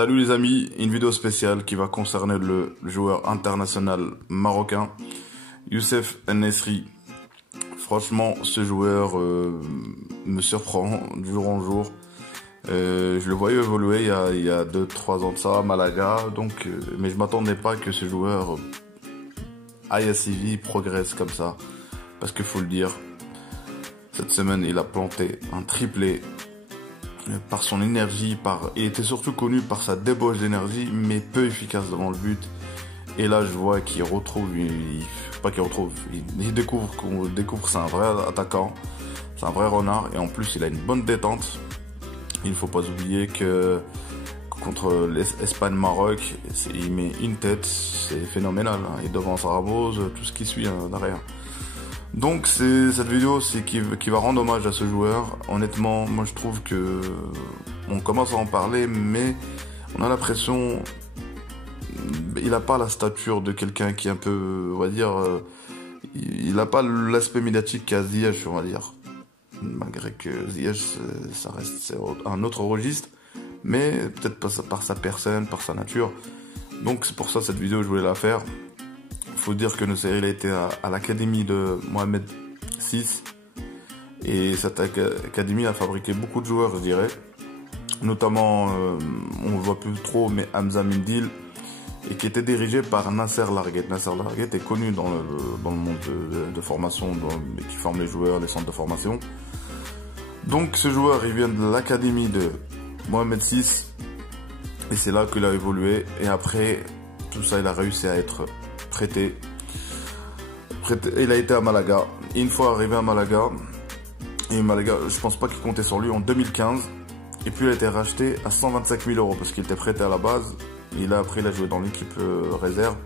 Salut les amis, une vidéo spéciale qui va concerner le joueur international marocain, Youssef En-Nesyri. Franchement, ce joueur me surprend de jour en jour. Je le voyais évoluer il y a 2-3 ans de ça à Malaga, mais je m'attendais pas que ce joueur aille à Séville, progresse comme ça. Parce qu'il faut le dire, cette semaine il a planté un triplé. Par son énergie, il était surtout connu par sa débauche d'énergie, mais peu efficace devant le but. Et là, je vois qu'il retrouve, il découvre c'est un vrai attaquant, c'est un vrai renard, et en plus, il a une bonne détente. Il ne faut pas oublier que contre l'Espagne-Maroc, il met une tête, c'est phénoménal, hein, et devant Ramos, tout ce qui suit derrière. Donc cette vidéo qui va rendre hommage à ce joueur. Honnêtement, moi je trouve que on commence à en parler, mais on a l'impression il n'a pas la stature de quelqu'un qui est un peu, on va dire, il n'a pas l'aspect médiatique qu'a Ziyech, on va dire. Malgré que Ziyech, ça reste un autre registre, mais peut-être par sa personne, par sa nature. Donc c'est pour ça cette vidéo je voulais la faire. Faut dire que En-Nesyri il a été à l'académie de Mohamed VI et cette académie a fabriqué beaucoup de joueurs, je dirais, notamment on ne voit plus trop, mais Hamza Mendil, et qui était dirigé par Nasser Larguet. Nasser Larguet est connu dans le monde de formation, qui forme les joueurs, les centres de formation. Donc ce joueur il vient de l'académie de Mohamed VI et c'est là qu'il a évolué, et après tout ça il a réussi à être prêté. Il a été à Malaga. Et une fois arrivé à Malaga, je pense pas qu'il comptait sur lui en 2015. Et puis il a été racheté à 125 000 euros parce qu'il était prêté à la base. Et là après il a joué dans l'équipe réserve.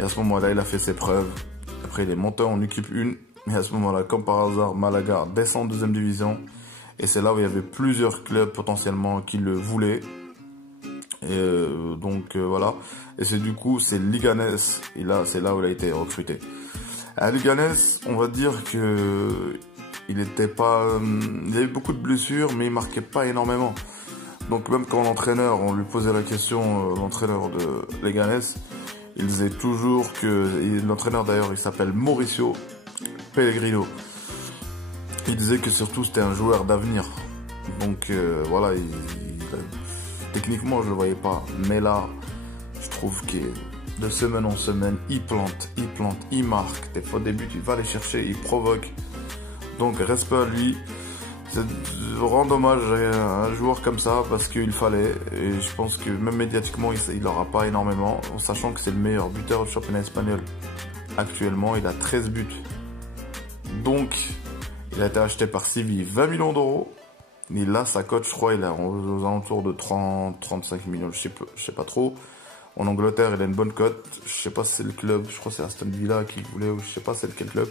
Et à ce moment-là il a fait ses preuves. Après il est monté en équipe 1. Et à ce moment-là, comme par hasard, Malaga descend en deuxième division. Et c'est là où il y avait plusieurs clubs potentiellement qui le voulaient. Et voilà. Et c'est Leganés. Et là, c'est là où il a été recruté. À Leganés, on va dire que il y avait beaucoup de blessures, mais il marquait pas énormément. Donc même quand on lui posait la question, l'entraîneur de Leganés, il disait toujours l'entraîneur d'ailleurs, il s'appelle Mauricio Pellegrino. Il disait que surtout c'était un joueur d'avenir. Donc voilà, techniquement je le voyais pas, mais là je trouve que de semaine en semaine il plante, il marque des fois des buts, il va les chercher, il provoque. Donc respect à lui, c'est rendre hommage à un joueur comme ça parce qu'il fallait, et je pense que même médiatiquement il n'aura pas énormément, en sachant que c'est le meilleur buteur du championnat espagnol actuellement. Il a 13 buts, donc il a été acheté par Séville 20 millions d'euros. Et là, sa cote, je crois, il est aux alentours de 30-35 millions, je sais pas trop. En Angleterre, il a une bonne cote. Je sais pas si c'est le club, je crois que c'est Aston Villa qui voulait, ou je sais pas c'est quel club.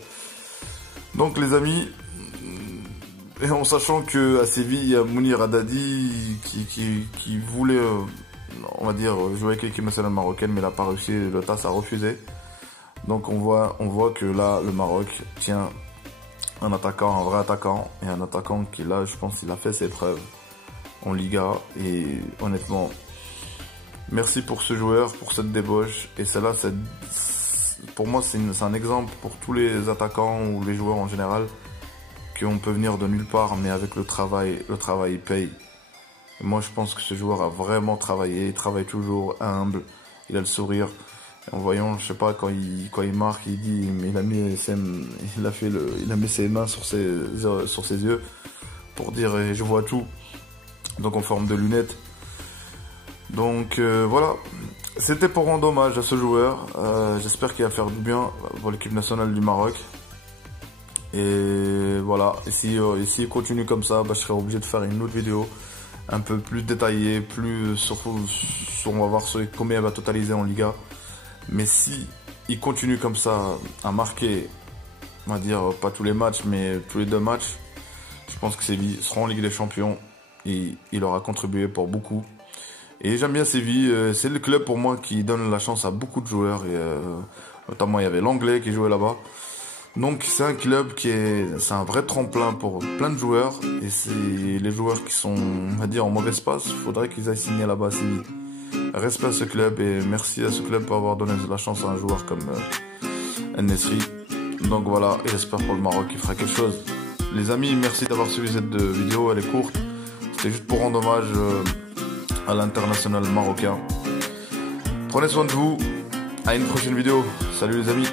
Donc les amis, et en sachant que à Séville, il y a Mounir Haddadi qui voulait, on va dire, jouer avec l'équipe nationale marocaine, mais il n'a pas réussi, le TAS a refusé. Donc on voit que là, le Maroc tient un vrai attaquant, et un attaquant qui là, je pense, il a fait ses preuves en Liga, et honnêtement, merci pour ce joueur, pour cette débauche, et celle-là, pour moi, c'est un exemple pour tous les attaquants ou les joueurs en général, qu'on peut venir de nulle part, mais avec le travail il paye. Et moi, je pense que ce joueur a vraiment travaillé, il travaille toujours, humble, il a le sourire. En voyant, je sais pas, quand il marque, il dit, mais il a mis ses mains sur ses yeux pour dire, je vois tout. Donc en forme de lunettes. Donc voilà, c'était pour rendre hommage à ce joueur. J'espère qu'il va faire du bien pour l'équipe nationale du Maroc. Et voilà, et s'il continue comme ça, je serai obligé de faire une autre vidéo un peu plus détaillée, on va voir combien il va totaliser en Liga. Mais si il continue comme ça à marquer, on va dire pas tous les matchs, mais tous les 2 matchs, je pense que Séville sera en Ligue des Champions et il aura contribué pour beaucoup. Et j'aime bien Séville, c'est le club pour moi qui donne la chance à beaucoup de joueurs, et notamment il y avait l'anglais qui jouait là-bas. Donc c'est un club c'est un vrai tremplin pour plein de joueurs. Et c'est les joueurs qui sont, on va dire, en mauvaise passe, il faudrait qu'ils aillent signer là-bas assez vite. Respect à ce club et merci à ce club pour avoir donné la chance à un joueur comme En-Nesyri. Donc voilà, et j'espère pour le Maroc qu'il fera quelque chose. Les amis, merci d'avoir suivi cette vidéo, elle est courte. C'était juste pour rendre hommage à l'international marocain. Prenez soin de vous, à une prochaine vidéo. Salut les amis.